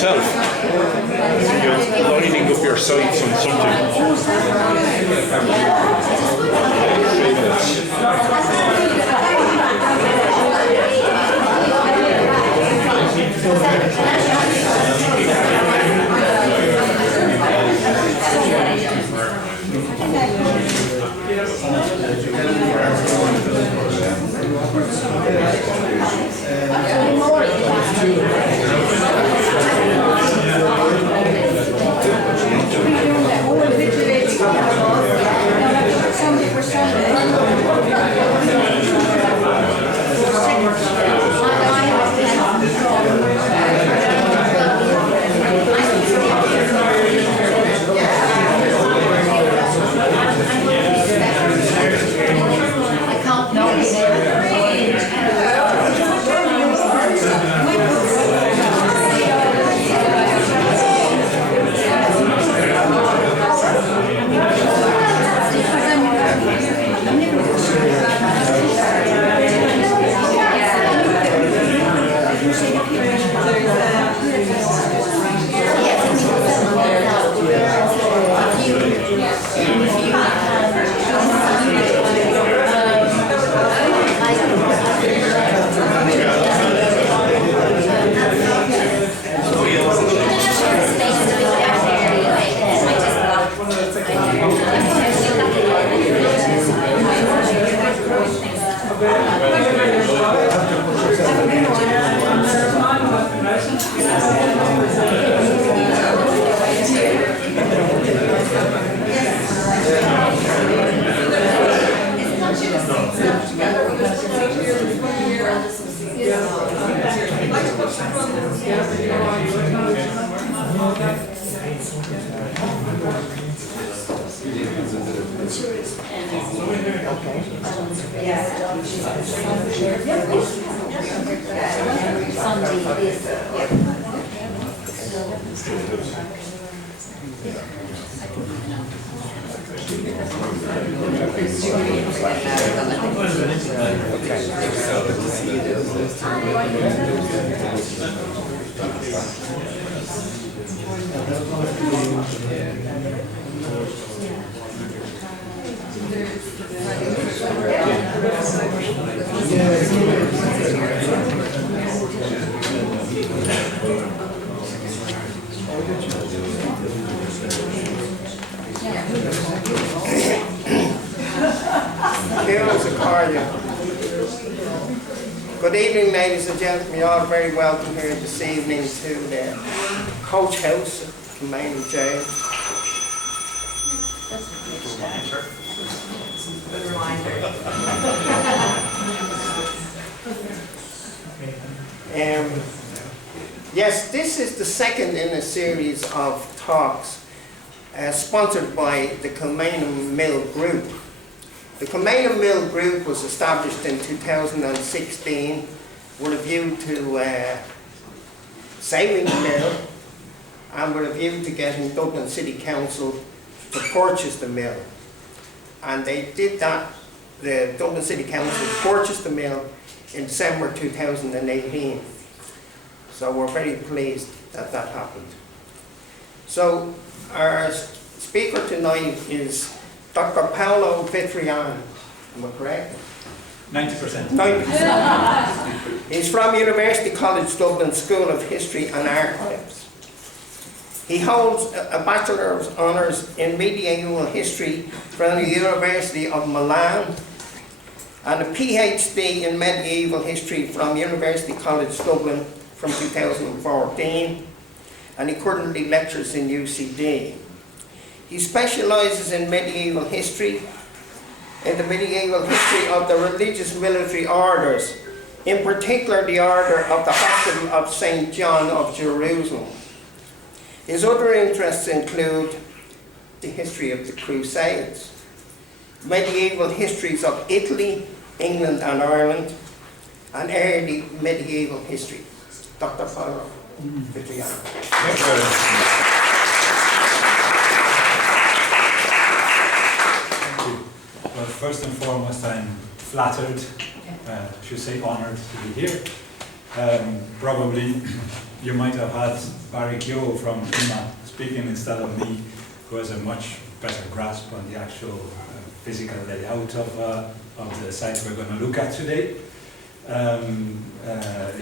yourself. You're lining up your sights on something. 3 Good evening, ladies and gentlemen. You're all very welcome here this evening to the Coach House at Kilmainham Jail. Good reminder. Yes, this is the second in a series of talks sponsored by the Kilmainham Mill Group. The Kilmainham Mill Group was established in 2016 with a view to saving the mill and with a view to getting Dublin City Council to purchase the mill. And they did that. The Dublin City Council purchased the mill in December 2018. So we're very pleased that that happened. So our speaker tonight is Dr. Paolo Virtuani. Am I correct? 90%. 90%. He's from University College Dublin School of History and Archives. He holds a Bachelor of Honours in Medieval History from the University of Milan and a PhD in Medieval History from University College Dublin from 2014, and he currently lectures in UCD. He specialises in medieval history, in the medieval history of the religious military orders, in particular the Order of the Hospital of St. John of Jerusalem. His other interests include the history of the Crusades, medieval histories of Italy, England and Ireland, and early medieval history. Dr. Paolo Virtuani. Well, first and foremost, I'm flattered, I should say honoured to be here. Probably you might have had Barry Keogh from Kilmainham speaking instead of me, who has a much better grasp on the actual physical layout of the site we're going to look at today.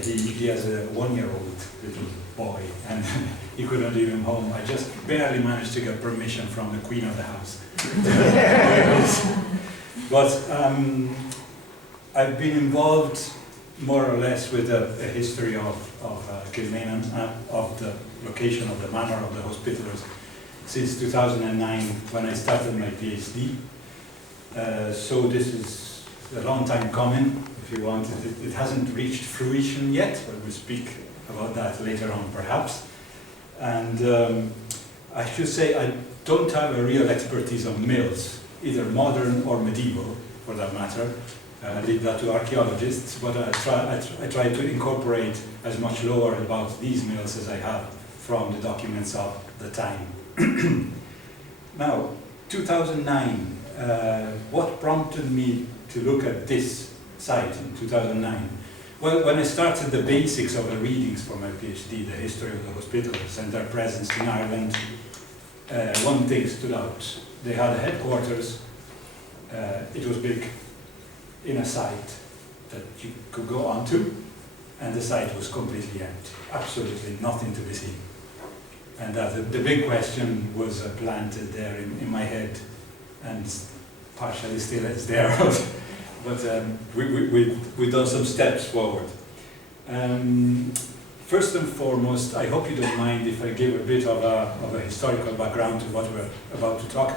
He has a 1-year-old little boy, and he couldn't leave him home. I just barely managed to get permission from the Queen of the house. But I've been involved more or less with a history of Kilmainham, of the location of the manor of the Hospitallers, since 2009 when I started my PhD. So this is a long time coming, if you want. It hasn't reached fruition yet, but we'll speak about that later on perhaps. And I should say I don't have a real expertise on mills, either modern or medieval for that matter. I leave that to archaeologists, but I try to incorporate as much lore about these mills as I have from the documents of the time. Now, 2009, what prompted me to look at this site in 2009? Well, when I started the basics of the readings for my PhD, the history of the Hospitallers and their presence in Ireland, one thing stood out. They had a headquarters, it was big, in a site that you could go onto, and the site was completely empty, absolutely nothing to be seen. And the big question was planted there in my head, and partially still is there, but we've done some steps forward. First and foremost, I hope you don't mind if I give a bit of a historical background to what we're about to talk.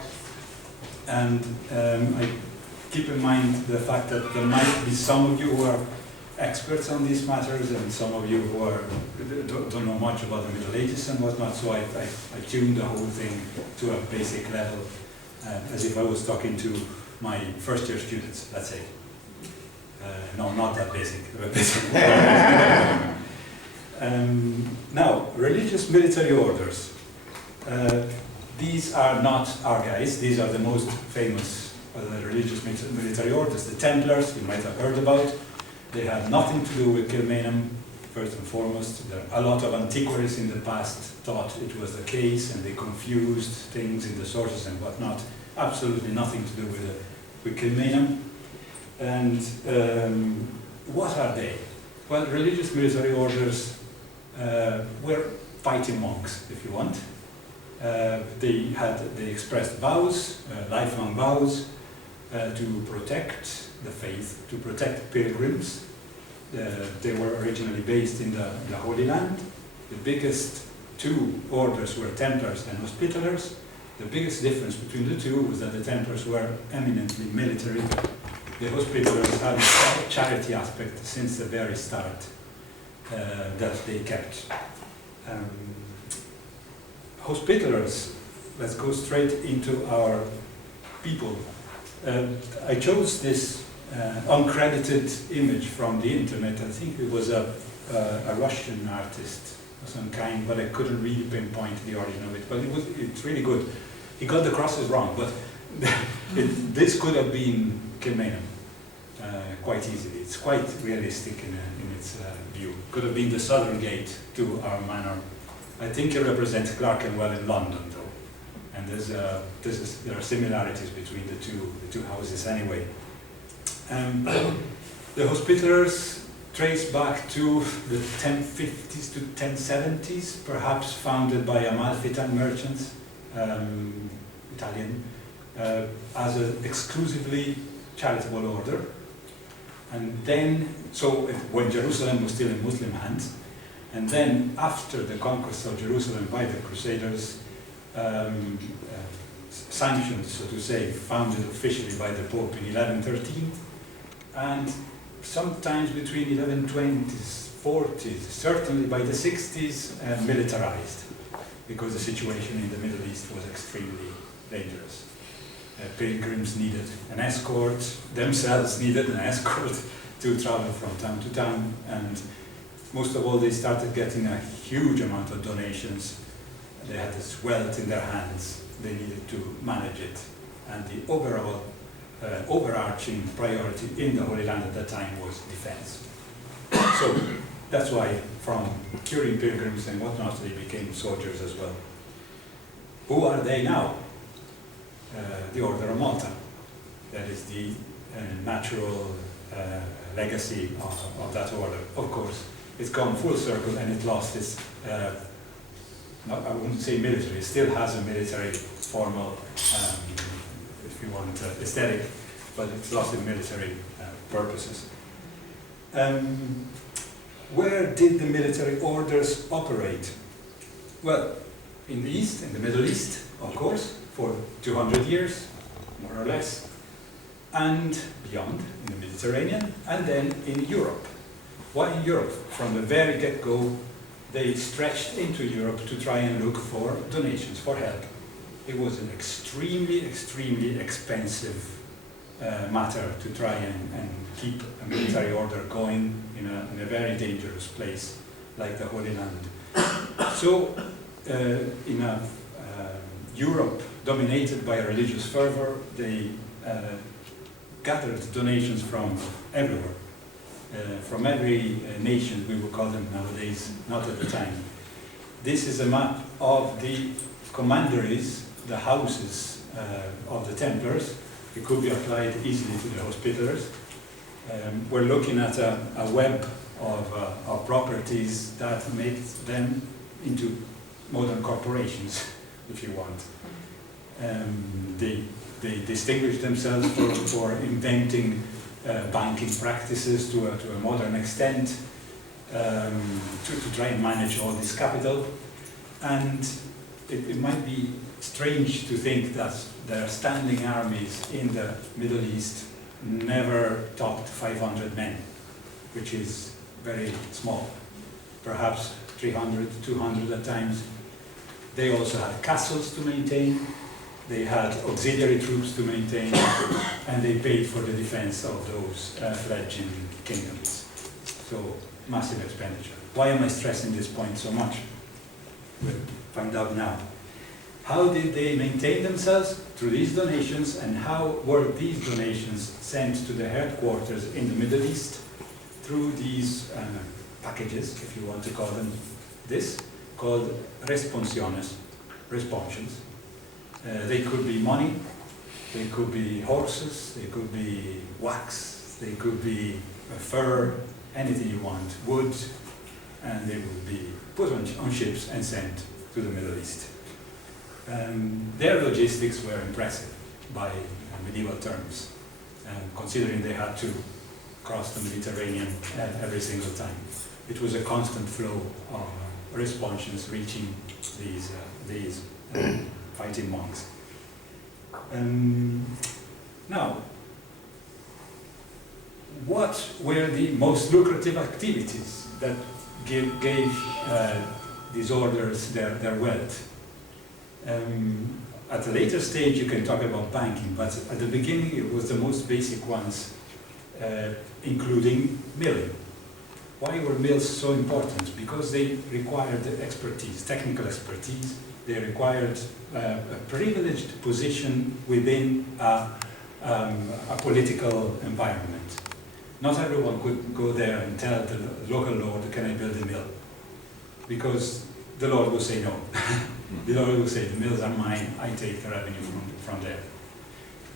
And I keep in mind the fact that there might be some of you who are experts on these matters and some of you who don't know much about the Middle Ages and whatnot, so I tuned the whole thing to a basic level, as if I was talking to my first-year students, let's say. No, not that basic. Now, religious military orders. These are not our guys, these are the most famous the religious military orders. The Templars, you might have heard about. They had nothing to do with Kilmainham, first and foremost. There are a lot of antiquaries in the past thought it was the case, and they confused things in the sources and whatnot. Absolutely nothing to do with Kilmainham. And what are they? Well, religious military orders were fighting monks, if you want. They expressed vows, lifelong vows, to protect the faith, to protect pilgrims. They were originally based in the Holy Land. The biggest two orders were Templars and Hospitallers. The biggest difference between the two was that the Templars were eminently military. The Hospitallers had a charity aspect since the very start that they kept. Hospitallers, let's go straight into our people. I chose this uncredited image from the internet. I think it was a Russian artist of some kind, but I couldn't really pinpoint the origin of it. But it's really good. He got the crosses wrong, but this could have been Kilmainham quite easily. It's quite realistic in its view. Could have been the southern gate to our manor. I think it represents Clerkenwell in London, though, and there are similarities between the two houses anyway. The Hospitallers trace back to the 1050s to 1070s, perhaps founded by Amalfitan merchants, Italian, as an exclusively charitable order. And then, so when Jerusalem was still in Muslim hands, and then after the conquest of Jerusalem by the Crusaders, sanctioned, so to say, founded officially by the Pope in 1113, and sometimes between 1120s, 40s, certainly by the 60s, militarized, because the situation in the Middle East was extremely dangerous. Pilgrims needed an escort, themselves needed an escort to travel from town to town, and most of all they started getting a huge amount of donations. They had this wealth in their hands, they needed to manage it, and the overall overarching priority in the Holy Land at that time was defense. So that's why from curing pilgrims and whatnot, they became soldiers as well. Who are they now? The Order of Malta. That is the natural legacy of that order. Of course, it's gone full circle and it lost its, I wouldn't say military, it still has a military formal, if you want, aesthetic, but it's lost its military purposes. Where did the military orders operate? Well, in the East, in the Middle East, of course, for 200 years, more or less, and beyond, in the Mediterranean, and then in Europe. Why in Europe? From the very get-go, they stretched into Europe to try and look for donations, for help. It was an extremely, extremely expensive matter to try and keep a military order going in a very dangerous place like the Holy Land. So, in a Europe dominated by religious fervor, they gathered donations from everywhere, from every nation, we would call them nowadays, not at the time. This is a map of the commanderies, the houses of the Templars. It could be applied easily to the Hospitallers. We're looking at a web of properties that make them into modern corporations, if you want. They distinguished themselves for inventing banking practices to a modern extent, to try and manage all this capital. And it might be strange to think that their standing armies in the Middle East never topped 500 men, which is very small, perhaps 300, 200 at times. They also had castles to maintain, they had auxiliary troops to maintain, and they paid for the defense of those fledgling kingdoms. So, massive expenditure. Why am I stressing this point so much? We'll find out now. How did they maintain themselves? Through these donations, and how were these donations sent to the headquarters in the Middle East? Through these packages, if you want to call them this, called responsiones, responsions. They could be money, they could be horses, they could be wax, they could be fur, anything you want, wood, and they would be put on ships and sent to the Middle East. Their logistics were impressive by medieval terms, considering they had to cross the Mediterranean every single time. It was a constant flow of responsions reaching these fighting monks. Now, what were the most lucrative activities that gave these orders their wealth? At a later stage you can talk about banking, but at the beginning it was the most basic ones, including milling. Why were mills so important? Because they required expertise, technical expertise. They required a privileged position within a political environment. Not everyone could go there and tell the local lord, can I build a mill? Because the lord would say no. The lord would say, the mills are mine, I take the revenue from there.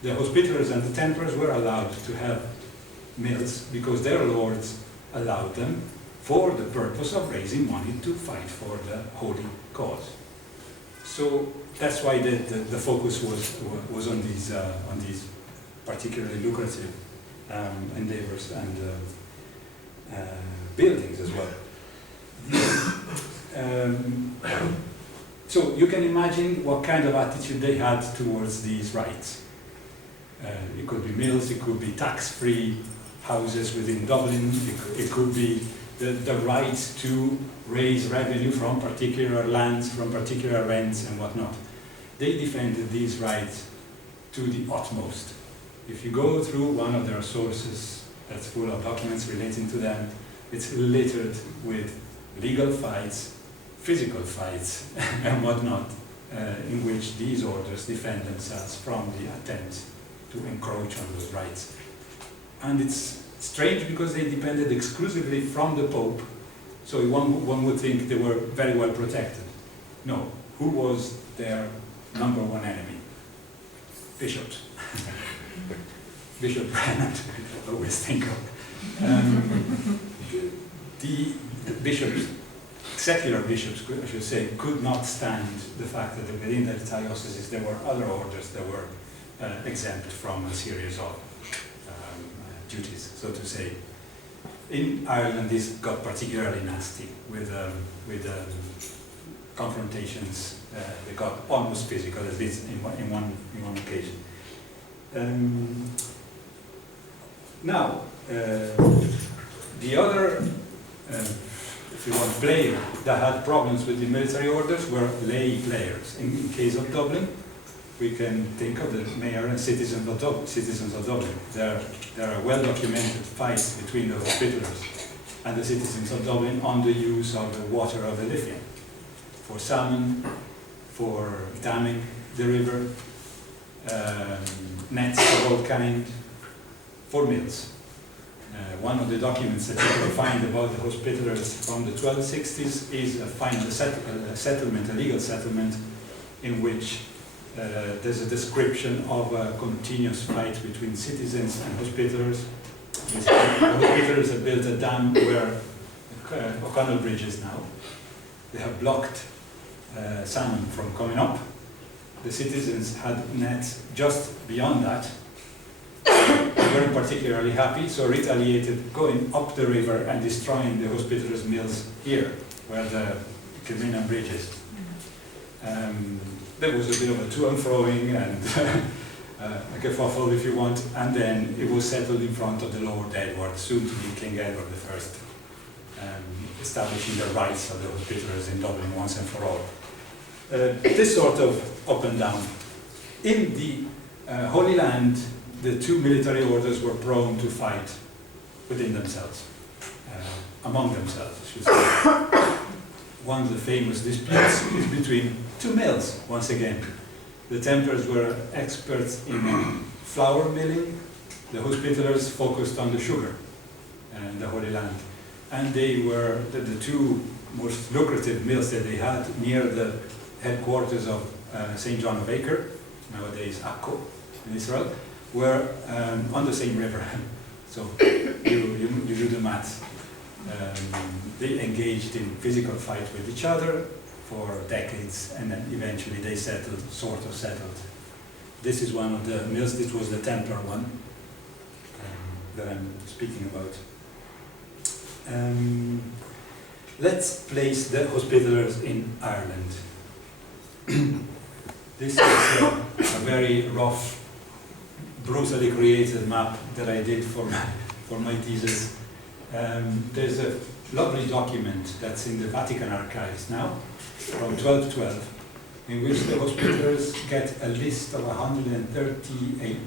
The Hospitallers and the Templars were allowed to have mills because their lords allowed them for the purpose of raising money to fight for the holy cause. So that's why the focus was on these particularly lucrative endeavors and buildings as well. So you can imagine what kind of attitude they had towards these rights. It could be mills, it could be tax-free houses within Dublin, it could be the right to raise revenue from particular lands, from particular rents and whatnot. They defended these rights to the utmost. If you go through one of their sources that's full of documents relating to them, it's littered with legal fights, physical fights and whatnot, in which these orders defend themselves from the attempts to encroach on those rights. And it's strange because they depended exclusively from the Pope So one would think they were very well protected. No. Who was their number one enemy? Bishops. Bishop Brennan, I always think of. The bishops, secular bishops, I should say, could not stand the fact that within their dioceses there were other orders that were exempt from a series of duties, so to say. In Ireland, this got particularly nasty with confrontations. They got almost physical, at least in one occasion. Now, the other, if you want, player that had problems with the military orders were lay players. In case of Dublin, we can think of the mayor and citizens of Dublin. There are well-documented fights between the Hospitallers and the citizens of Dublin on the use of the water of the Liffey for salmon, for damming the river, nets of all kind, for mills. One of the documents that you will find about the Hospitallers from the 1260s is a settlement, a legal settlement, in which there's a description of a continuous fight between citizens and Hospitallers. The Hospitallers have built a dam where O'Connell Bridge is now. They have blocked salmon from coming up. The citizens had nets just beyond that. They weren't particularly happy, so retaliated, going up the river and destroying the Hospitallers' mills here, where the Kilmainham Bridge is. There was a bit of a to and froing and a kerfuffle, if you want, and then it was settled in front of the Lord Edward, soon to be King Edward I, establishing the rights of the Hospitallers in Dublin once and for all. This sort of up and down. In the Holy Land, the two military orders were prone to fight within themselves, among themselves, I should say. One of the famous disputes is between two mills, once again. The Templars were experts in flour milling, the Hospitallers focused on the sugar and the Holy Land. And they were the two most lucrative mills that they had near the headquarters of St. John of Acre, nowadays Akko in Israel, were on the same river. So you do the math. They engaged in physical fight with each other for decades, and then eventually they settled, sort of settled. This is one of the mills. This was the Templar one that I'm speaking about. Let's place the Hospitallers in Ireland. This is a very rough, brutally created map that I did for my thesis. There's a lovely document that's in the Vatican archives now, from 1212, in which the Hospitallers get a list of 138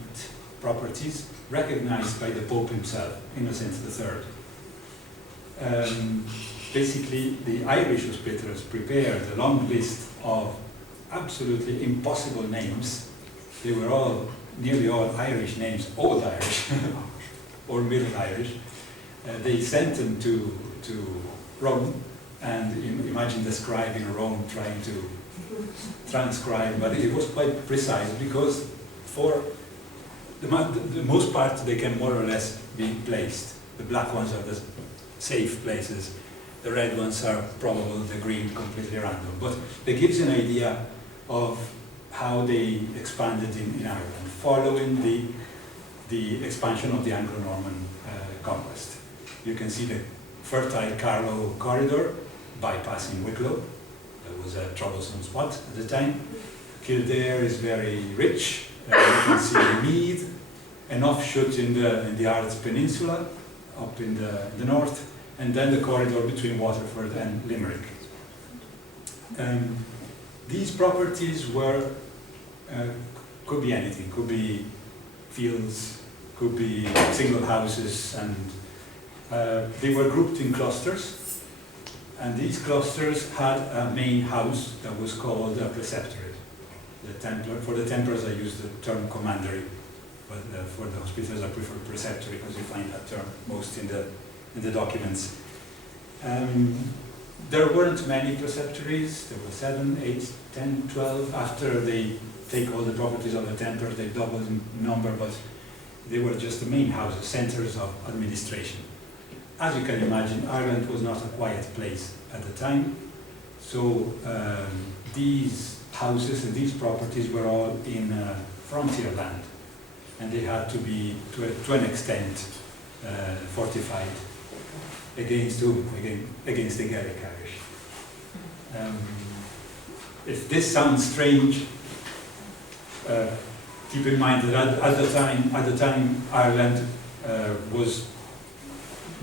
properties recognized by the Pope himself, Innocent III. Basically, the Irish Hospitallers prepared a long list of absolutely impossible names. They were all, nearly all Irish names, Old Irish or Middle Irish. They sent them to Rome, and imagine the scribe in Rome trying to transcribe, but it was quite precise because for the most part they can more or less be placed. The black ones are the safe places, the red ones are probable, the green completely random. But it gives an idea of how they expanded in Ireland, following the expansion of the Anglo-Norman conquest. You can see the fertile Carlow corridor bypassing Wicklow. That was a troublesome spot at the time. Kildare is very rich. You can see Meath, an offshoot in the Ards Peninsula, up in the north, and then the corridor between Waterford and Limerick. These properties were, could be anything, could be fields, could be single houses, and they were grouped in clusters, and these clusters had a main house that was called a preceptorate. For the Templars I use the term commandery, but for the Hospitallers I prefer preceptorate because you find that term most in the documents. There weren't many preceptories. There were 7, 8, 10, 12. After they take all the properties of the temple, they double the number, but they were just the main houses, centers of administration. As you can imagine, Ireland was not a quiet place at the time, so these houses and these properties were all in frontier land, and they had to be, to an extent, fortified. Against whom? Against the Gaelic Irish. If this sounds strange, keep in mind that at the time Ireland was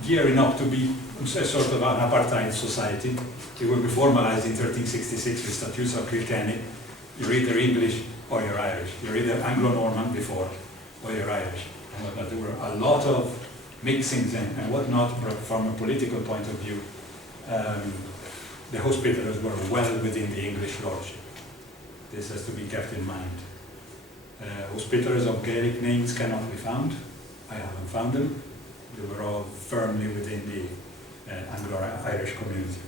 gearing up to be a sort of an apartheid society. It will be formalized in 1366 with Statutes of Kilkenny. You're either English or you're Irish. You're either Anglo-Norman before or you're Irish. And there were a lot of mixings and whatnot from a political point of view. The Hospitallers were well within the English lordship. This has to be kept in mind. Hospitallers of Gaelic names cannot be found. I haven't found them. They were all firmly within the Anglo-Irish community.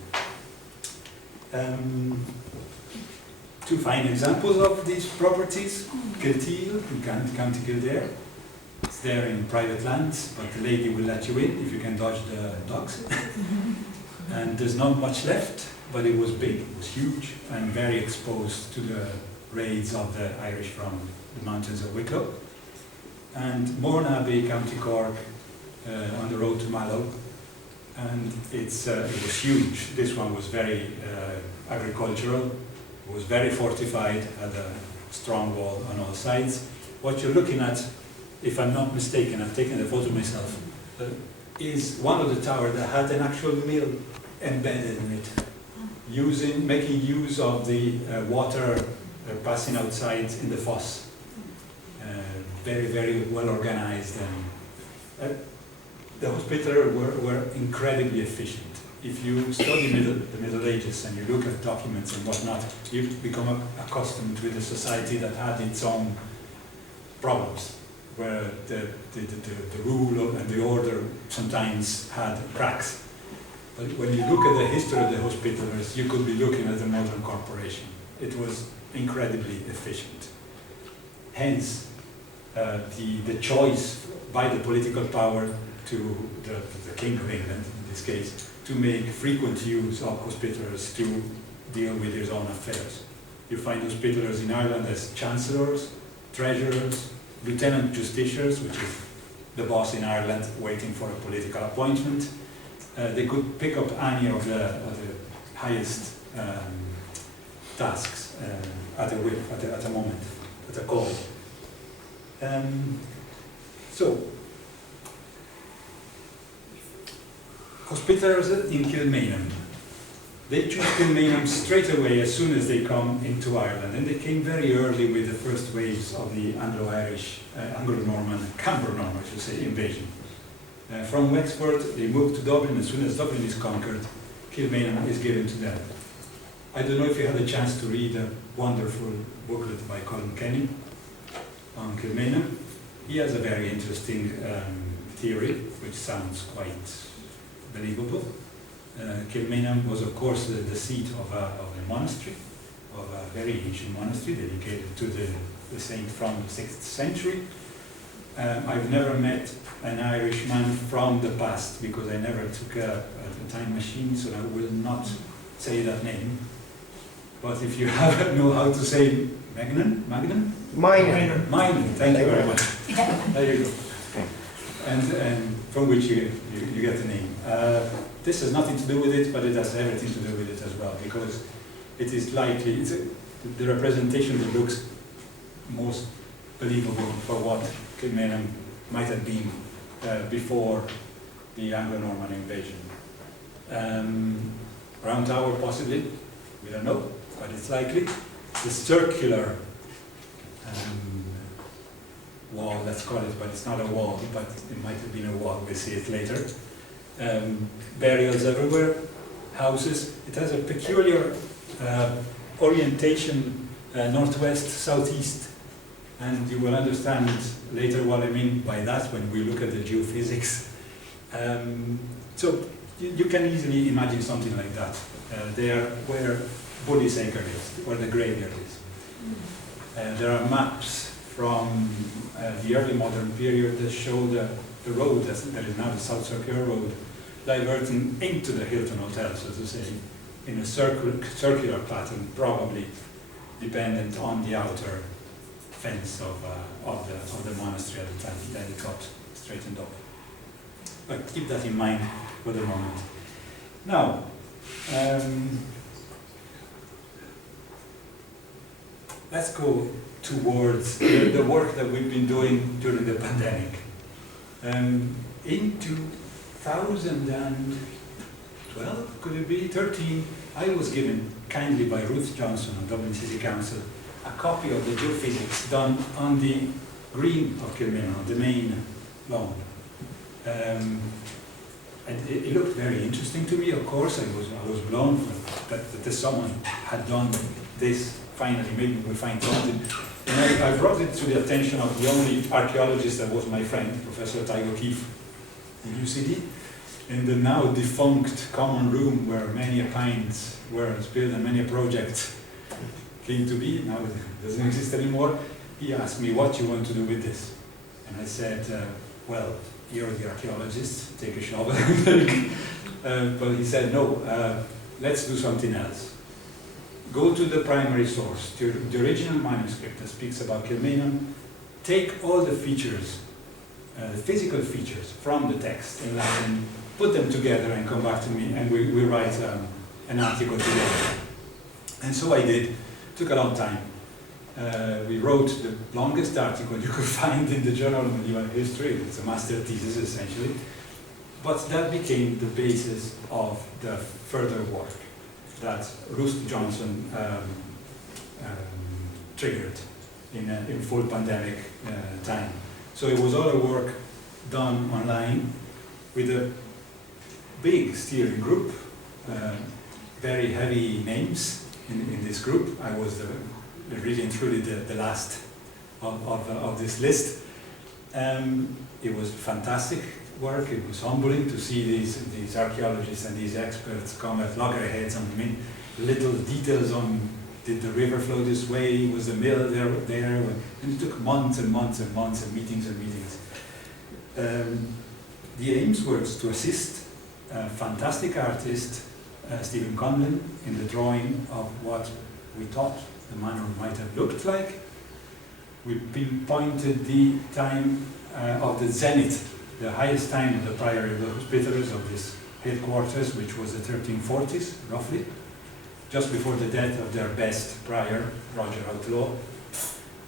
Two fine examples of these properties. Kilteal in County Kildare. It's there in private lands, but the lady will let you in if you can dodge the dogs. And there's not much left, but it was big, it was huge, and very exposed to the raids of the Irish from the mountains of Wicklow. And Mourne Abbey, County Cork, on the road to Mallow, and it was huge. This one was very agricultural, it was very fortified, had a strong wall on all sides. What you're looking at, if I'm not mistaken, I've taken the photo myself, is one of the towers that had an actual mill embedded in it, making use of the water passing outside in the fosse. Very, very well organized, and the Hospitallers were incredibly efficient. If you study the Middle Ages and you look at documents and whatnot, you become accustomed with a society that had its own problems, where the rule and the order sometimes had cracks. But when you look at the history of the Hospitallers, you could be looking at a modern corporation. It was incredibly efficient. Hence, the choice by the political power to the King of England, in this case, to make frequent use of Hospitallers to deal with his own affairs. You find Hospitallers in Ireland as chancellors, treasurers, lieutenant justiciars, which is the boss in Ireland waiting for a political appointment. They could pick up any of the highest tasks at a whim, at a moment, at a call. So, Hospitallers in Kilmainham. They choose Kilmainham straight away as soon as they come into Ireland, and they came very early with the first waves of the Anglo-Irish, Anglo-Norman, Cambro-Norman, I should say, invasion. From Wexford, they moved to Dublin. As soon as Dublin is conquered, Kilmainham is given to them. I don't know if you had a chance to read a wonderful booklet by Colin Kenny on Kilmainham. He has a very interesting theory, which sounds quite believable. Kilmainham was, of course, the seat of a monastery, of a very ancient monastery dedicated to the saint from the 6th century. I've never met an Irishman from the past because I never took a time machine, so I will not say that name. But if you know how to say Magnan? Minor, thank you very much. There you go. And from which you get the name. This has nothing to do with it, but it has everything to do with it as well, because it is likely, the representation that looks most believable for what Kilmainham might have been before the Anglo-Norman invasion. Round tower, possibly, we don't know, but it's likely. The circular wall, let's call it, but it's not a wall, but it might have been a wall, we'll see it later. Burials everywhere, houses. It has a peculiar orientation, northwest, southeast, and you will understand later what I mean by that when we look at the geophysics. So you can easily imagine something like that. There where Buddhist acre is, where the graveyard is. There are maps from the early modern period that show the road that is now the South Circular Road, diverting into the Hilton Hotel, so to say, in a circular pattern, probably dependent on the outer fence of the monastery at the time. Then it got straightened up. But keep that in mind for the moment. Now, let's go towards the work that we've been doing during the pandemic. In 2012, could it be, 13, I was given kindly by Ruth Johnson of Dublin City Council a copy of the geophysics done on the green of Kilmainham, the main lawn. And it looked very interesting to me, of course. I was blown that someone had done this. Finally, maybe we'll find something. And I brought it to the attention of the only archaeologist that was my friend, Professor Tygo Keefe in UCD, in the now defunct common room where many pines were spilled and many projects came to be. Now it doesn't exist anymore. He asked me, what you want to do with this? And I said, well, you're the archaeologist, take a shovel. But he said, no, let's do something else. Go to the primary source, to the original manuscript that speaks about Kilmainham, take all the features, physical features from the text in Latin, put them together and come back to me, and we write an article together. And so I did. Took a long time. We wrote the longest article you could find in the Journal of Medieval History. It's a master thesis, essentially. But that became the basis of the further work that Ruth Johnson triggered in full pandemic time. So it was all a work done online with a big steering group, very heavy names in this group. I was really and truly the last of this list. It was fantastic work. It was humbling to see these archaeologists and these experts come at loggerheads on little details on, did the river flow this way, was the mill there, and it took months and months and months and meetings and meetings. The aims were to assist a fantastic artist, Stephen Conlon, in the drawing of what we thought the manor might have looked like. We pinpointed the time of the zenith, the highest time of the Priory of the Hospitallers of this headquarters, which was the 1340s, roughly, just before the death of their best prior, Roger Outlaw,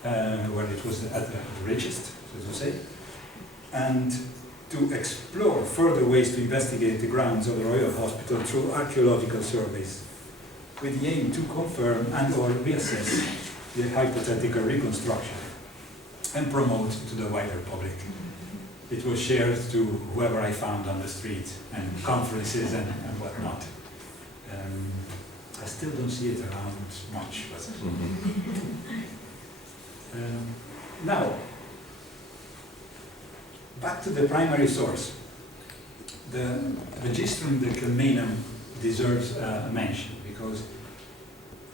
where it was at the richest, so to say, and to explore further ways to investigate the grounds of the Royal Hospital through archaeological surveys, with the aim to confirm and or reassess the hypothetical reconstruction and promote to the wider public. It was shared to whoever I found on the street and conferences and whatnot. I still don't see it around much. But now, back to the primary source. The Registrum de Kilmainham deserves a mention because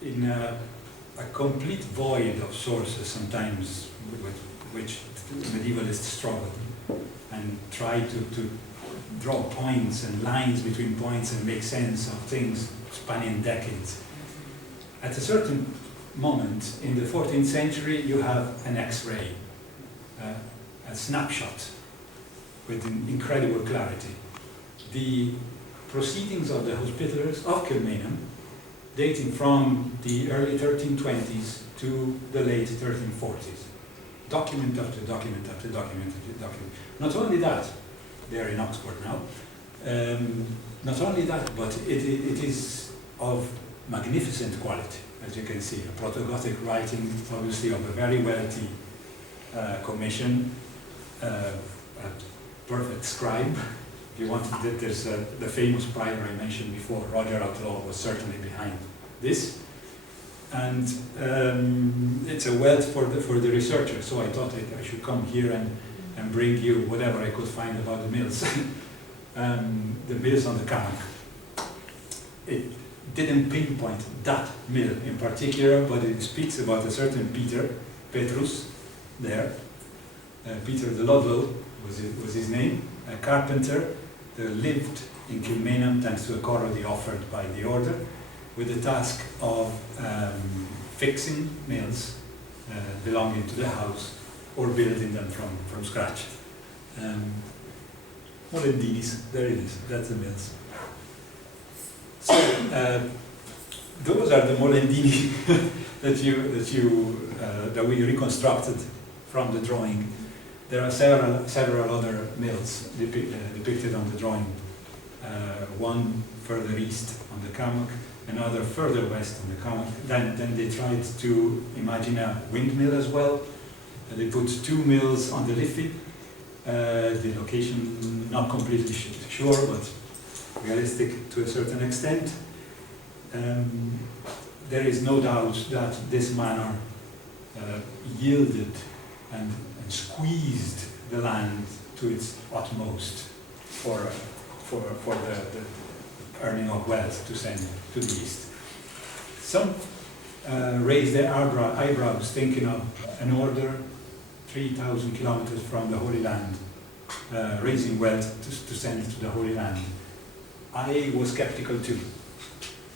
in a complete void of sources sometimes with which medievalists struggle and try to draw points and lines between points and make sense of things spanning decades. At a certain moment in the 14th century you have an X-ray, a snapshot with incredible clarity. The proceedings of the Hospitallers of Kilmainham, dating from the early 1320s to the late 1340s. Document after document after document after document. Not only that, they are in Oxford now, not only that, but it is of magnificent quality, as you can see. A proto-Gothic writing, obviously of a very wealthy commission, a perfect scribe. If you want, there's the famous prior I mentioned before, Roger Outlaw, was certainly behind this. And it's a wealth for the researcher, so I thought I should come here and bring you whatever I could find about the mills. the mills on the Carnac. It didn't pinpoint that mill in particular, but it speaks about a certain Petrus, there. Peter the Ludlow was his name, a carpenter that lived in Kilmainham thanks to a corrody offered by the order, with the task of fixing mills belonging to the house or building them from scratch. Molendinis, there it is, that's the mills. So those are the Molendini that we reconstructed from the drawing. There are several other mills depicted on the drawing. One further east on the Carnac, another further west on the Carnac. Then they tried to imagine a windmill as well. They put 2 mills on the Liffey. The location not completely sure, but realistic to a certain extent. There is no doubt that this manor yielded and squeezed the land to its utmost for the earning of wealth to send to the east. Some raised their eyebrows thinking of an order 3,000 kilometers from the Holy Land, raising wealth to send to the Holy Land. I was skeptical too.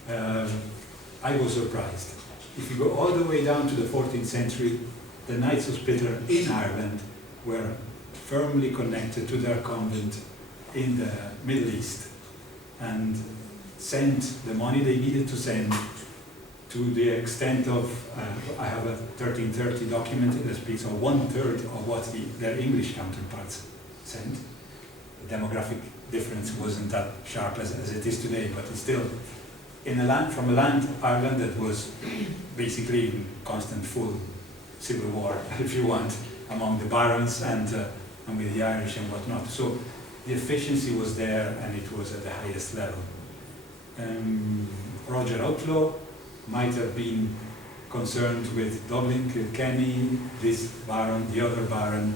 I was surprised. If you go all the way down to the 14th century, the Knights Hospitaller in Ireland were firmly connected to their convent in the Middle East and sent the money they needed to send to the extent of, I have a 1330 document that speaks of 1/3 of what their English counterparts sent. The demographic difference wasn't that sharp as it is today, but it's still from a land, Ireland, that was basically in constant full civil war, if you want, among the barons and with the Irish and whatnot. So the efficiency was there and it was at the highest level. Roger Outlaw might have been concerned with Dublin, Kilkenny, this baron, the other baron,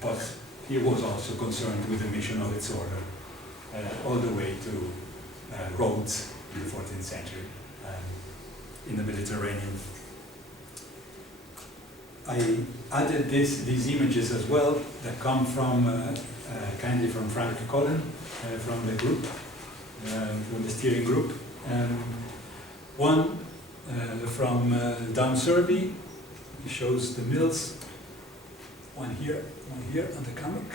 but he was also concerned with the mission of its order, all the way to Rhodes in the 14th century, in the Mediterranean. I added these images as well that come from, kindly from Frank Cullen, from the group, from the steering group. One from Down Surrey, he shows the mills, one here on the Carnac,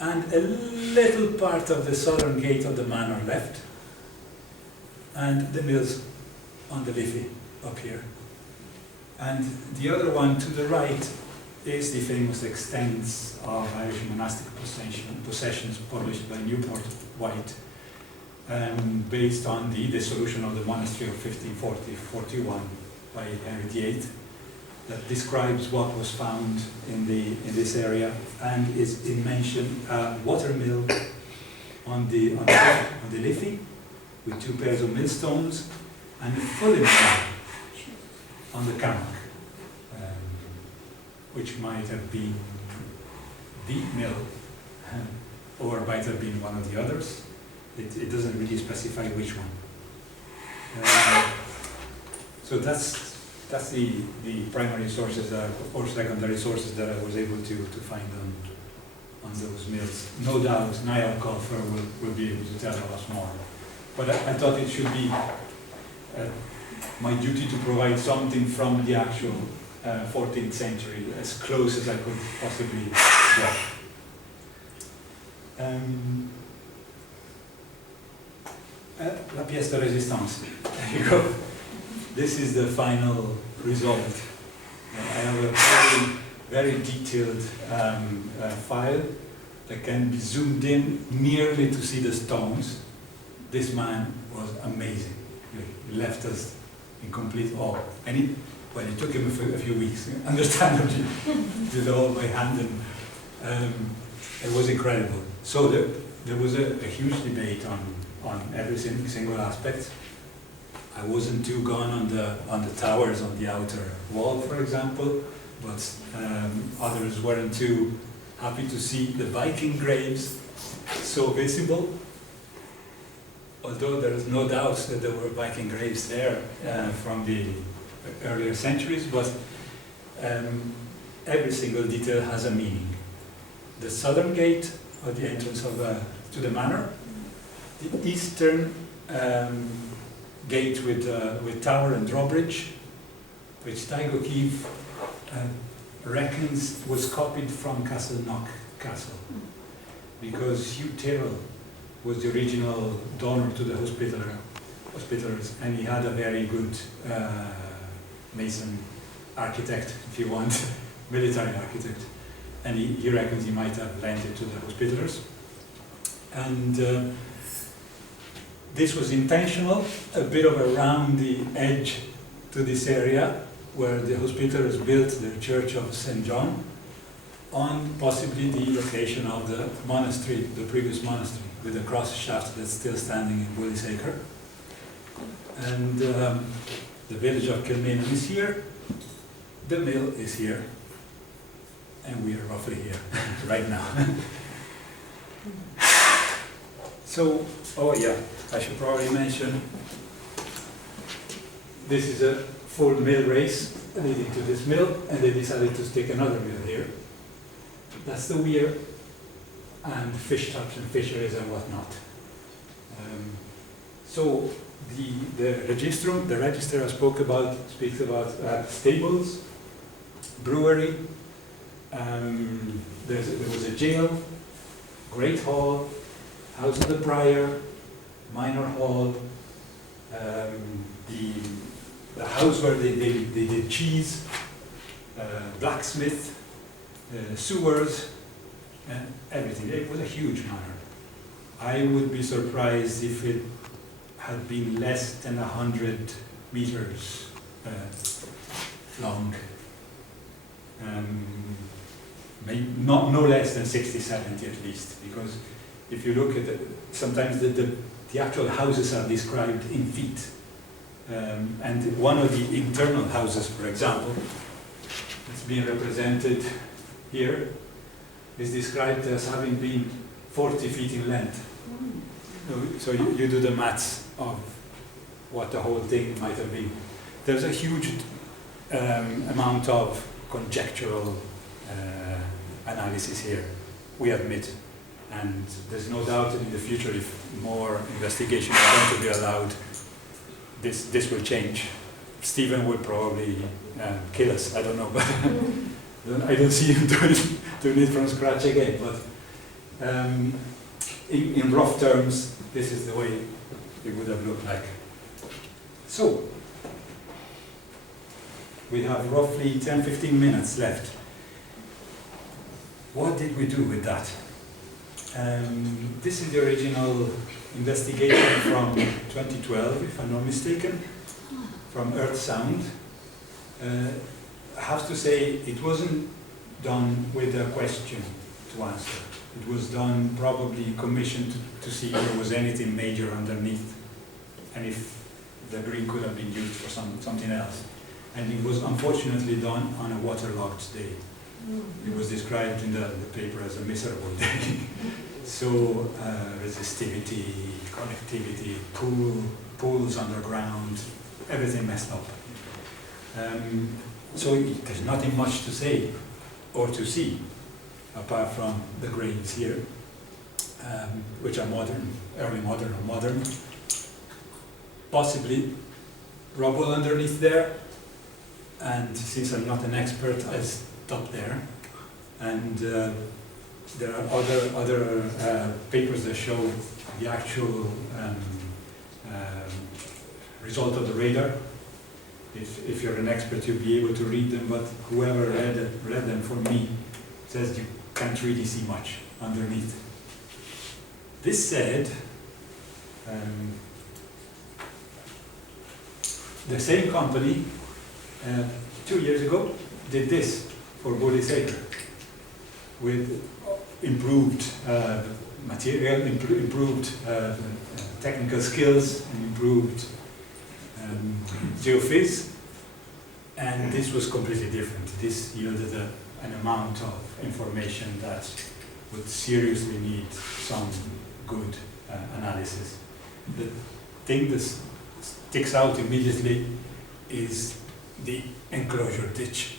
and a little part of the southern gate of the manor left, and the mills on the Liffey up here. And the other one to the right is the famous Extents of Irish Monastic Possessions published by Newport White, based on the dissolution of the monastery of 1540-41 by Henry VIII, that describes what was found in this area, and is in mention a water mill on the Liffey with 2 pairs of millstones, and a fulling mill on the Carnac, which might have been the mill, or might have been one of the others. It doesn't really specify which one. So that's the primary sources, or secondary sources that I was able to find on those mills. No doubt Niall Colfer will be able to tell us more. But I thought it should be my duty to provide something from the actual 14th century, as close as I could possibly get. La pièce de résistance. There you go. This is the final result. I have a very detailed file that can be zoomed in merely to see the stones. This man was amazing. He left us in complete awe. And it took him a few weeks, understandably, did all by hand, and it was incredible. So there was a huge debate on every single aspect. I wasn't too gone on the towers on the outer wall, for example, but others weren't too happy to see the Viking graves so visible, although there is no doubt that there were Viking graves there from the earlier centuries, but every single detail has a meaning. The southern gate, or the entrance to the manor, the eastern gate with tower and drawbridge, which Tycho Keefe reckons was copied from Castle Knock Castle, because Hugh Tyrrell was the original donor to the Hospitallers, and he had a very good mason architect, if you want, military architect, and he reckons he might have lent it to the Hospitallers. And this was intentional, a bit of a roundy edge to this area where the Hospitallers built their Church of St. John on possibly the location of the monastery, the previous monastery, with the cross shaft that's still standing in Bullis Acre. And the village of Kilmainham is here, the mill is here, and we are roughly here right now. So, oh yeah, I should probably mention, this is a full mill race leading to this mill, and they decided to stick another mill here. That's the weir, and fish traps and fisheries and whatnot. So the registrum, the register I speaks about stables, brewery, there was a jail, great hall, house of the prior, minor hall, the house where they did cheese, blacksmith, sewers, and everything. It was a huge manor. I would be surprised if it had been less than 100 meters long. Maybe no less than 60, 70 at least, because if you look at it, sometimes the actual houses are described in feet. And one of the internal houses, for example, it's being represented here, is described as having been 40 feet in length. So you do the maths of what the whole thing might have been. There's a huge amount of conjectural analysis here, we admit. And there's no doubt that in the future, if more investigations are going to be allowed, this will change. Stephen would probably kill us, I don't know, but I don't see him doing it from scratch again. But in rough terms, this is the way it would have looked like. So, we have roughly 10-15 minutes left. What did we do with that? This is the original investigation from 2012, if I'm not mistaken, from Earth Sound. I have to say, it wasn't done with a question to answer. It was done probably commissioned to see if there was anything major underneath, and if the green could have been used for something else. And it was unfortunately done on a waterlogged day. It was described in the paper as a miserable day. So resistivity, connectivity, pools underground, everything messed up. So there's nothing much to say or to see apart from the graves here, which are modern, early modern or modern. Possibly rubble underneath there, and since I'm not an expert, I stop there. And there are other papers that show the actual result of the radar. If you're an expert, you'll be able to read them, but whoever read them for me says you can't really see much underneath. This said, the same company 2 years ago did this for Bullis Acre with improved material, improved technical skills, and improved geophys, and this was completely different. This yielded an amount of information that would seriously need some good analysis. The thing that sticks out immediately is the enclosure ditch.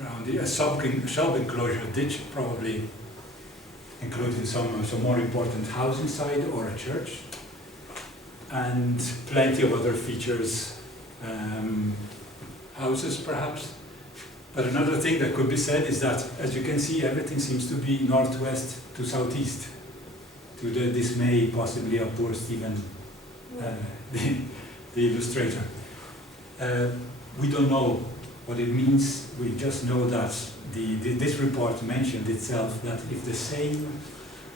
Around a sub-enclosure ditch, probably including some more important house inside or a church, and plenty of other features, houses perhaps. But another thing that could be said is that, as you can see, everything seems to be northwest to southeast, to the dismay possibly of poor Stephen, the illustrator. We don't know what it means. We just know that this report mentioned itself that if the same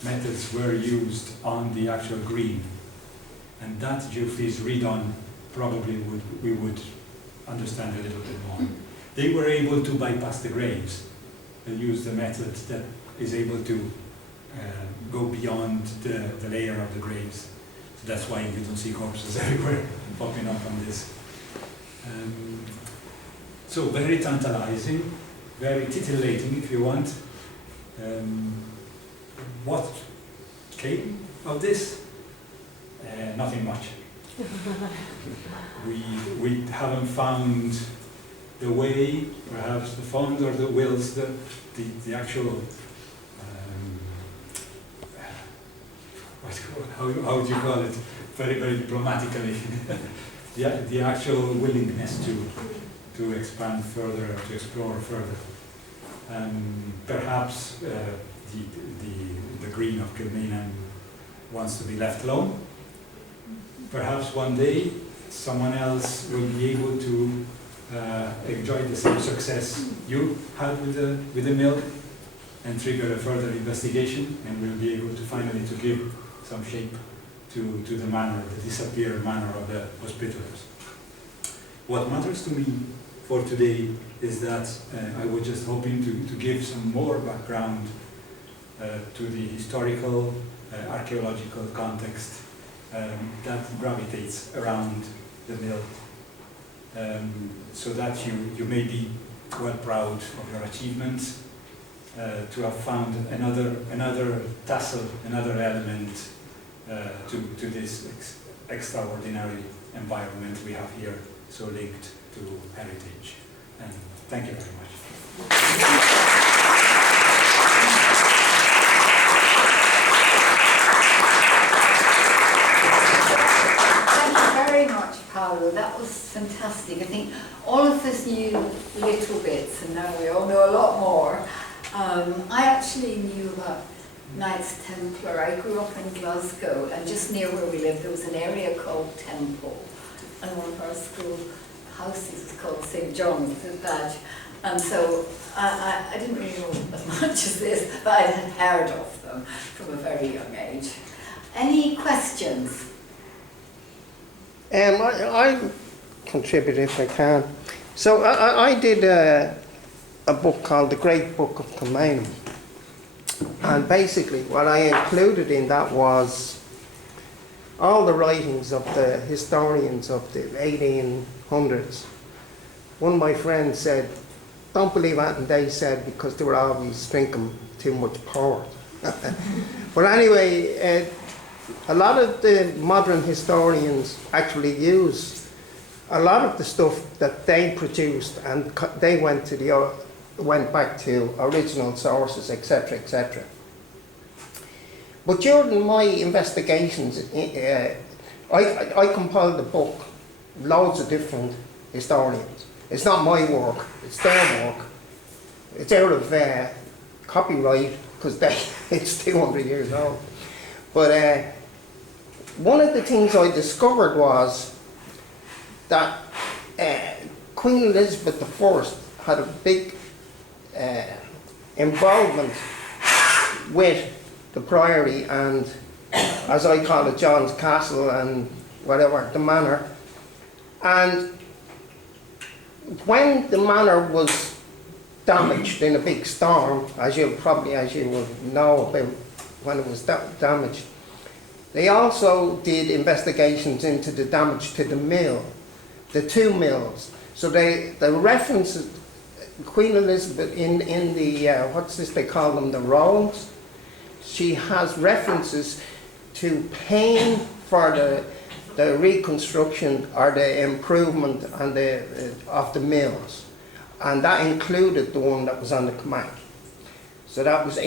methods were used on the actual green, and that geophysics read-on, probably we would understand a little bit more. They were able to bypass the graves. They used a method that is able to go beyond the layer of the graves. So that's why you don't see corpses everywhere popping up on this. So very tantalizing, very titillating if you want. What came of this? Nothing much. We haven't found the way, perhaps the funds or the wills, the actual, how would you call it, very, very diplomatically, the actual willingness to expand further, to explore further. Perhaps the green of Kilmainham wants to be left alone. Perhaps one day someone else will be able to enjoy the same success you had with the mill and trigger a further investigation, and we'll be able to finally to give some shape to the manor, the disappeared manor of the Hospitallers. What matters to me for today is that I was just hoping to give some more background to the historical, archaeological context that gravitates around the mill, so that you may be well proud of your achievements, to have found another tassel, another element to this extraordinary environment we have here, so linked to heritage. And thank you very much. Very much, Paolo. That was fantastic. I think all of us knew little bits, and now we all know a lot more. I actually knew about Knights Templar. I grew up in Glasgow, and just near where we lived there was an area called Temple, and one of our school houses was called St. John's, the badge. And so I didn't really know as much as this, but I had heard of them from a very young age. Any questions? I contribute if I can. So I did a book called The Great Book of Kilmainham. And basically what I included in that was all the writings of the historians of the 1800s. One of my friends said, don't believe anything they said because they were always drinking too much port. But anyway, a lot of the modern historians actually use a lot of the stuff that they produced, and they went back to original sources, etc., etc. But during my investigations, I compiled a book, loads of different historians. It's not my work, it's their work. It's out of copyright because it's 200 years old. But one of the things I discovered was that Queen Elizabeth I had a big involvement with the Priory and, as I call it, John's Castle and whatever, the manor. And when the manor was damaged in a big storm, as you will know about when it was damaged, they also did investigations into the damage to the mill, the two mills. So the references Queen Elizabeth in the, what's this they call them, the rolls, she has references to paying for the reconstruction or the improvement and of the mills. And that included the one that was on the Kilmainham. So that was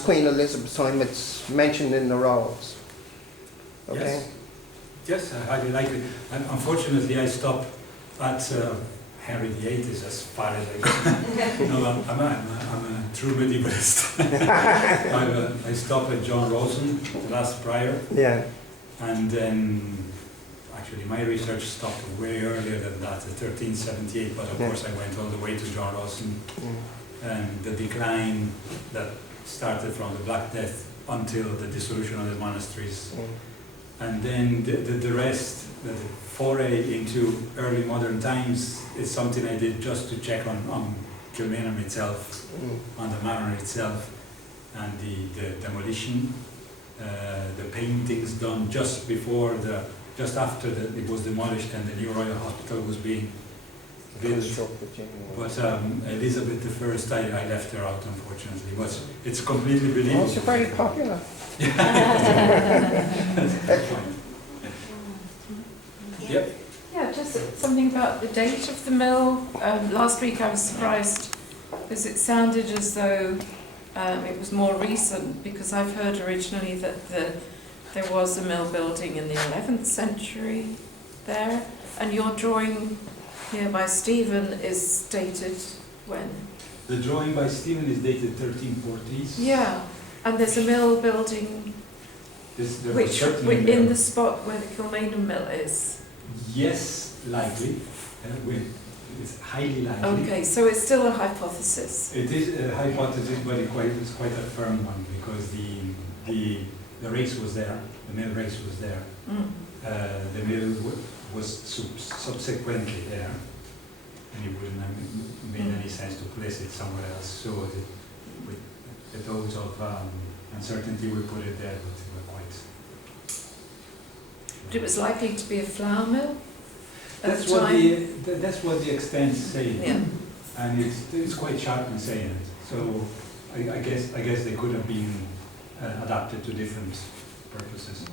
Queen Elizabeth's time. It's mentioned in the rolls. Okay. Yes, I highly like it. And unfortunately, I stopped at Henry VIII is as far as I go. No, I'm a true medievalist. I stopped at John Rawson, the last prior. Yeah. And then, actually, my research stopped way earlier than that, at 1378. But of course, I went all the way to John Rawson. And the decline that started from the Black Death until the dissolution of the monasteries. And then the rest, the foray into early modern times is something I did just to check on Kilmainham itself, on the manor itself, and the demolition, the paintings done just after it was demolished and the new Royal Hospital was being built. But Elizabeth I, I left her out, unfortunately, but it's completely believable. Also very popular. Yep. Yeah, just something about the date of the mill. Last week I was surprised because it sounded as though it was more recent, because I've heard originally that there was a mill building in the 11th century there, and your drawing here by Stephen is dated when? The drawing by Stephen is dated 1340s. Yeah, and there's a mill building which in the spot where the Kilmainham mill is. Yes, likely. It's highly likely. Okay, so it's still a hypothesis. It is a hypothesis, but it's quite a firm one, because the race was there, the mill race was there. The mill was subsequently there, and it wouldn't have made any sense to place it somewhere else. So with the dose of uncertainty, we put it there, but we were quite. But it was likely to be a flour mill at That's the what time? that's what the extents say, Yeah. and it's quite sharp in saying it. So I guess they could have been adapted to different purposes.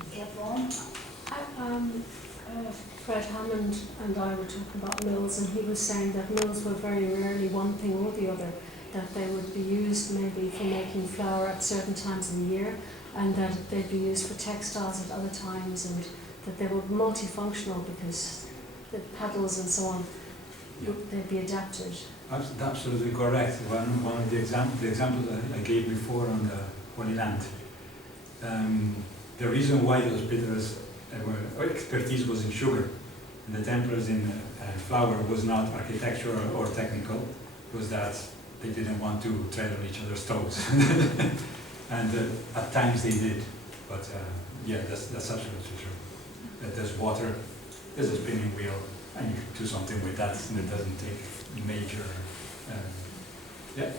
Fred Hammond and I were talking about mills, and he was saying that mills were very rarely one thing or the other, that they would be used maybe for making flour at certain times of the year, and that they'd be used for textiles at other times, and that they were multifunctional because the paddles and so on, they'd be adapted. Absolutely correct. One of the examples I gave before on the Holy Land. The reason why those bitters expertise was in sugar, and the temperers in flour was not architectural or technical, was that they didn't want to tread on each other's toes. And at times they did, but yeah, that's absolutely true. That there's water, there's a spinning wheel, and you can do something with that, and it doesn't take major. Yeah.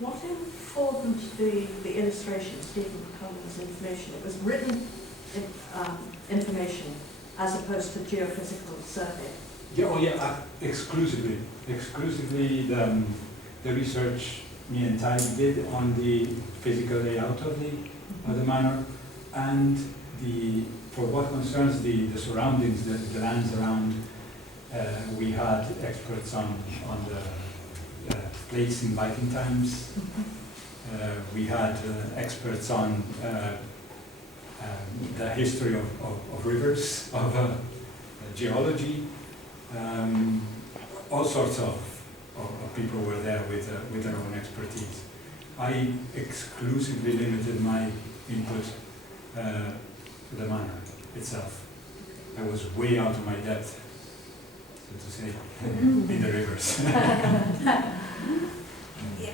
What informed the illustration of Stephen Collins' information? It was written information as opposed to geophysical survey. Yeah, oh yeah, exclusively the research me and Ty did on the physical layout of the manor, and for what concerns the surroundings, the lands around, we had experts on the plates in Viking times. We had experts on the history of rivers, of geology. All sorts of people were there with their own expertise. I exclusively limited my input to the manor itself. I was way out of my depth, so to say, in the rivers.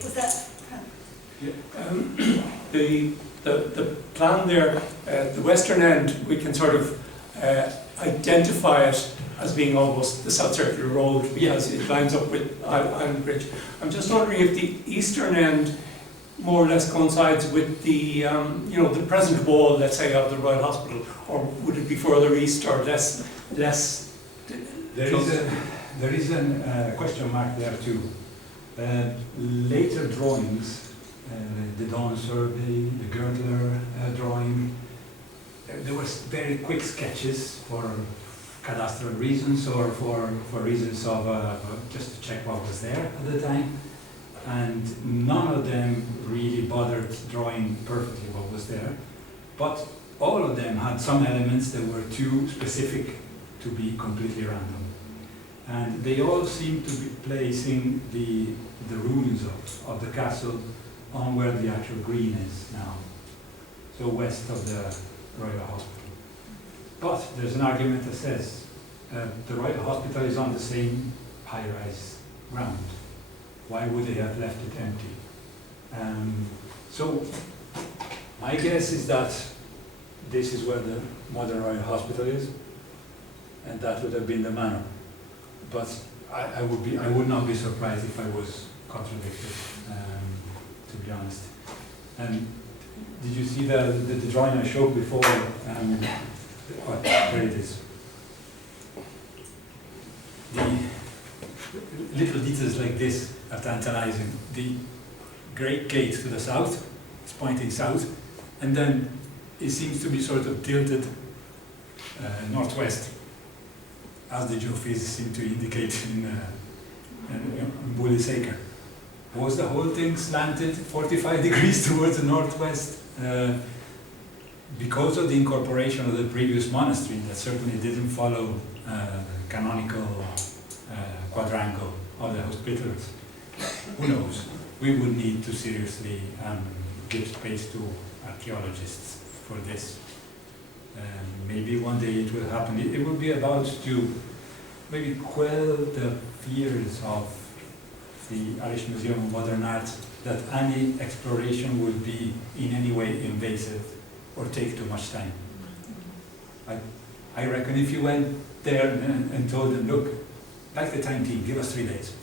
Was that? The plan there, the western end, we can sort of identify it as being almost the South Circular Road, because it lines up with Island Bridge. I'm just wondering if the eastern end more or less coincides with the the present wall, let's say, of the Royal Hospital, or would it be further east or less? There is a question mark there too. Later drawings, the Dawn survey, the Girdler drawing, there was very quick sketches for cadastral reasons or for reasons of just to check what was there at the time. And none of them really bothered drawing perfectly what was there. But all of them had some elements that were too specific to be completely random. And they all seem to be placing the ruins of the castle on where the actual green is now, so west of the Royal Hospital. But there's an argument that says the Royal Hospital is on the same high-rise ground. Why would they have left it empty? So my guess is that this is where the modern Royal Hospital is, and that would have been the manor. But I would not be surprised if I was contradicted, to be honest. And did you see the drawing I showed before? There it is. The little details like this are tantalizing. The great gate to the south, it's pointing south, and then it seems to be sort of tilted northwest, as the geophysicists seem to indicate in Bullis Acre. Was the whole thing slanted 45 degrees towards the northwest because of the incorporation of the previous monastery that certainly didn't follow canonical quadrangle of the Hospitallers? Who knows? We would need to seriously give space to archaeologists for this. Maybe one day it will happen. It will be about to maybe quell the fears of the Irish Museum of Modern Art that any exploration would be in any way invasive or take too much time. I reckon if you went there and told them, look, like the time team, give us 3 days.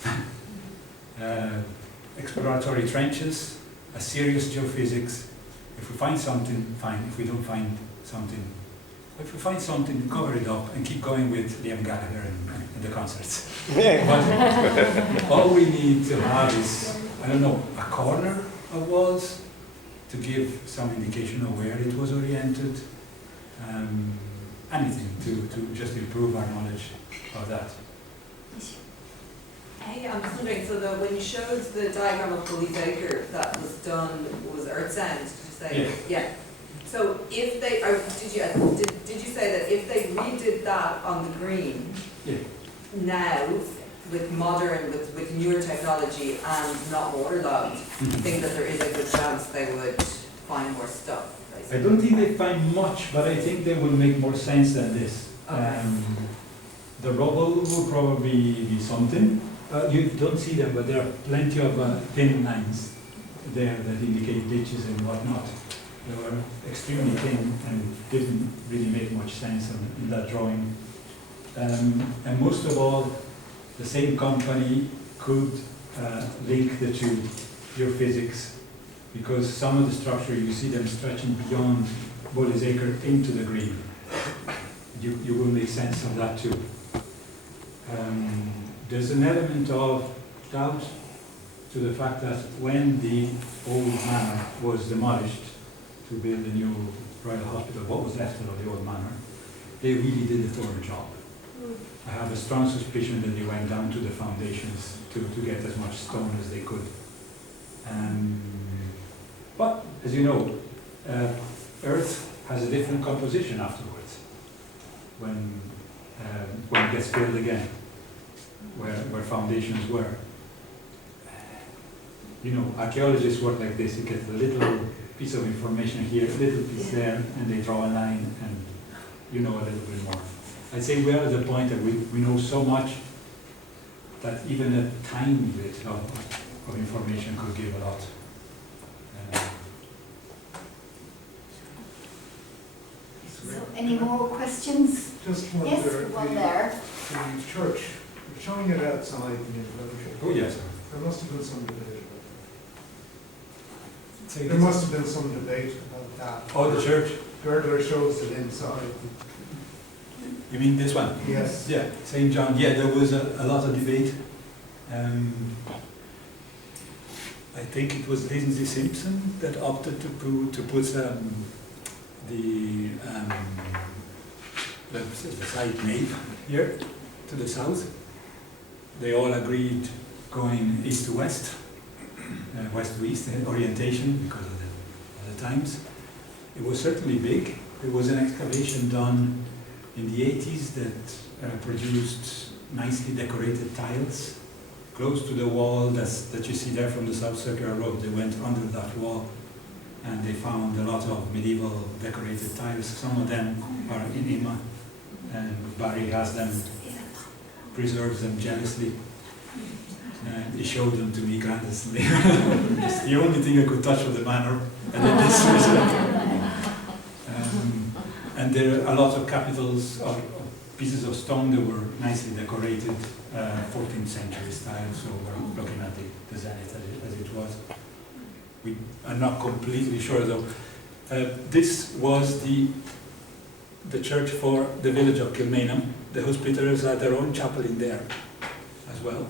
Exploratory trenches, a serious geophysics. If we find something, fine. If we don't find something, if we find something, cover it up and keep going with Liam Gallagher and the concerts. But all we need to have is, I don't know, a corner of walls to give some indication of where it was oriented. Anything to just improve our knowledge of that. Hey, I'm just wondering, so when you showed the diagram of Bullis Acre that was done, was Earth's End, did you say? Yeah. So if they, or did you say that if they redid that on the green, now, with modern, with newer technology and not waterlogged, I think that there is a good chance they would find more stuff? Basically. I don't think they find much, but I think they will make more sense than this. Okay. The rubble will probably be something. You don't see them, but there are plenty of thin lines there that indicate ditches and whatnot. They were extremely thin and didn't really make much sense in that drawing. And most of all, the same company could link the two, geophysics, because some of the structure, you see them stretching beyond Bullis Acre into the green. You will make sense of that too. There's an element of doubt to the fact that when the old manor was demolished to build the new Royal Hospital, what was left of the old manor, they really did a thorough job. I have a strong suspicion that they went down to the foundations to get as much stone as they could. But, as you know, Earth has a different composition afterwards when it gets filled again, where foundations were. You know, archaeologists work like this. You get a little piece of information here, a little piece there, and they draw a line, and you know a little bit more. I'd say we're at the point that we know so much that even a tiny bit of information could give a lot. So, any more questions? Just one Yes, there. one there. The church, you're showing it outside the enclosure. Oh yes, sir. There must have been some debate about Say that. There this. must have been some debate about that. Oh, the church? Girdler shows it inside. You mean this one? Yes. Yeah, St. John. Yeah, there was a lot of debate. I think it was Lindsay Simpson that opted to put the site nave here to the south. They all agreed going east to west, west to east orientation because of the times. It was certainly big. There was an excavation done in the 80s that produced nicely decorated tiles close to the wall that you see there from the South Circular Road. They went under that wall and they found a lot of medieval decorated tiles. Some of them are in Ima, and Barry has them, preserves them jealously. And he showed them to me clandestinely. It's the only thing I could touch of the manor, and then this was and there are a lot of capitals or pieces of stone that were nicely decorated, 14th century style, so we're looking at the zenith as it was. We are not completely sure though. This was the church for the village of Kilmainham. The Hospitallers had their own chapel in there as well.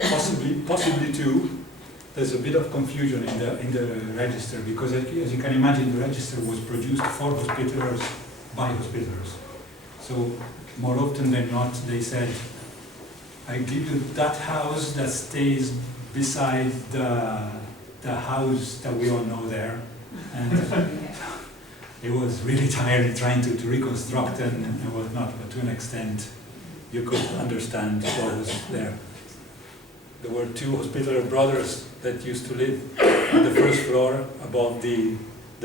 Possibly too, there's a bit of confusion in the register, because as you can imagine, the register was produced for Hospitallers by Hospitallers. So more often than not, they said, I give you that house that stays beside the house that we all know there. And it was really tiring trying to reconstruct and whatnot, but to an extent you could understand what was there. There were two Hospitaller brothers that used to live on the first floor above the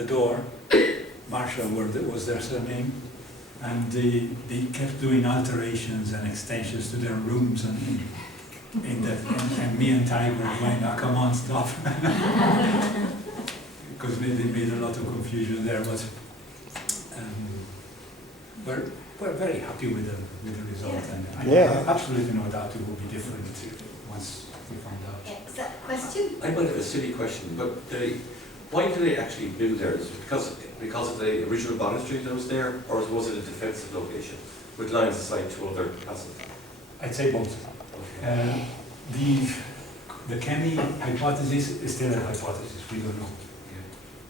door. Marshall was their surname. And they kept doing alterations and extensions to their rooms, and me and Ty were going, oh, come on, stop. Because they made a lot of confusion there, but we're very happy with the result, and I have absolutely no doubt it will be different once we find out. Exact question? I might have a silly question, but why did they actually build there? Is it because of the original baptistry that was there, or was it a defensive location with lines aside to other castles? I'd say both. Okay. The Kenny hypothesis is still a hypothesis, we don't know. Yeah.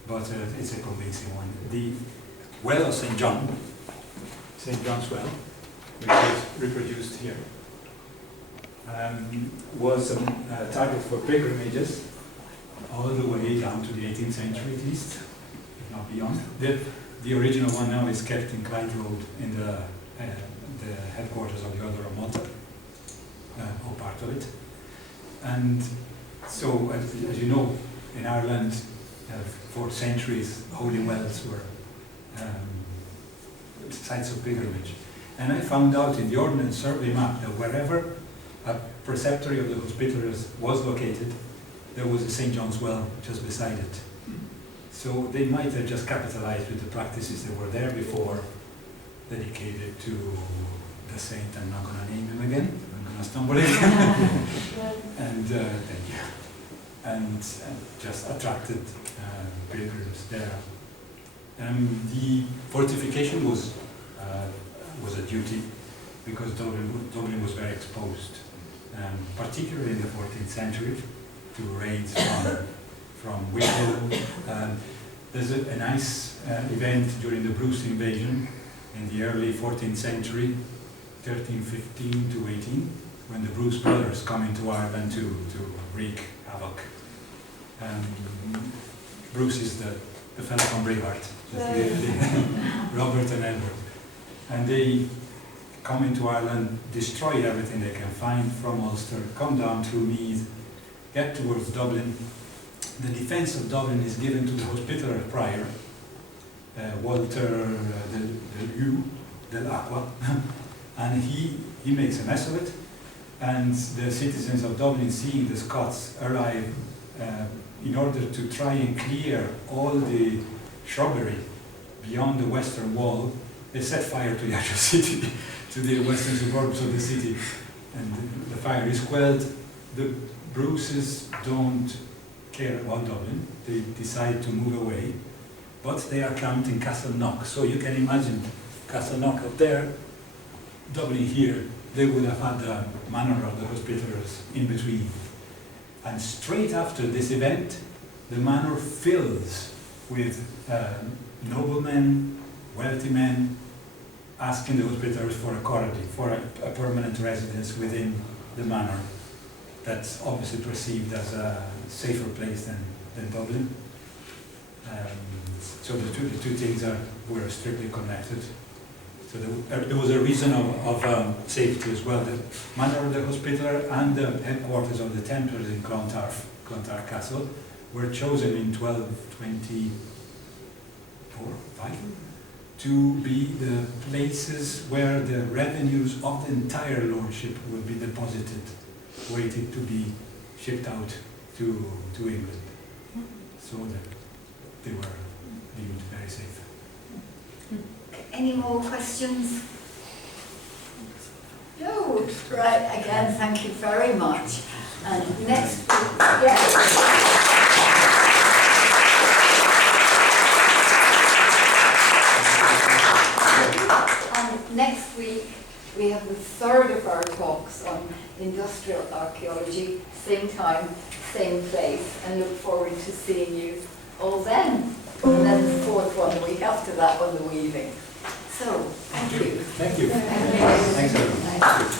But it's a convincing one. The well of St. John's well, which is reproduced here, was a target for pilgrimages all the way down to the 18th century at least, if not beyond. The original one now is kept in Clyde Road in the headquarters of the Order of Malta, or part of it. And so, as you know, in Ireland, for centuries, holy wells were sites of pilgrimage. And I found out in the Ordnance Survey map that wherever a preceptory of the Hospitallers was located, there was a St. John's well just beside it. So they might have just capitalized with the practices that were there before, dedicated to the saint. I'm not going to name him again, I'm going to stumble again. And thank you. And just attracted pilgrims there. The fortification was a duty because Dublin was very exposed, particularly in the 14th century, to raids from Wicklow. There's a nice event during the Bruce invasion in the early 14th century, 1315 to 18, when the Bruce brothers come into Ireland to wreak havoc. Bruce is the fellow from Braveheart, Robert and Edward. And they come into Ireland, destroy everything they can find from Ulster, come down through Meath, get towards Dublin. The defence of Dublin is given to the Hospitaller prior, Walter del Aqua, and he makes a mess of it. And the citizens of Dublin, seeing the Scots arrive, in order to try and clear all the shrubbery beyond the western wall, they set fire to the actual city, to the western suburbs of the city, and the fire is quelled. The Bruces don't care about Dublin, they decide to move away, but they are camped in Castleknock. So you can imagine Castleknock up there, Dublin here, they would have had the manor of the Hospitallers in between. And straight after this event, the manor fills with noblemen, wealthy men, asking the hospitallers for a corrody, for a permanent residence within the manor. That's obviously perceived as a safer place than Dublin. So the two things were strictly connected. So there was a reason of safety as well. The manor of the Hospitaller and the headquarters of the Templars in Clontarf Castle were chosen in 1224-5 to be the places where the revenues of the entire lordship would be deposited, waiting to be shipped out to England. So that they were deemed very safe. Any more questions? No, right, again, thank you very much. And next week, next week we have the third of our talks on industrial archaeology, same time, same place, and look forward to seeing you all then. And then the fourth one, the week after that, on the weaving. So, thank you. Thank you. Thank you. Thanks, everyone.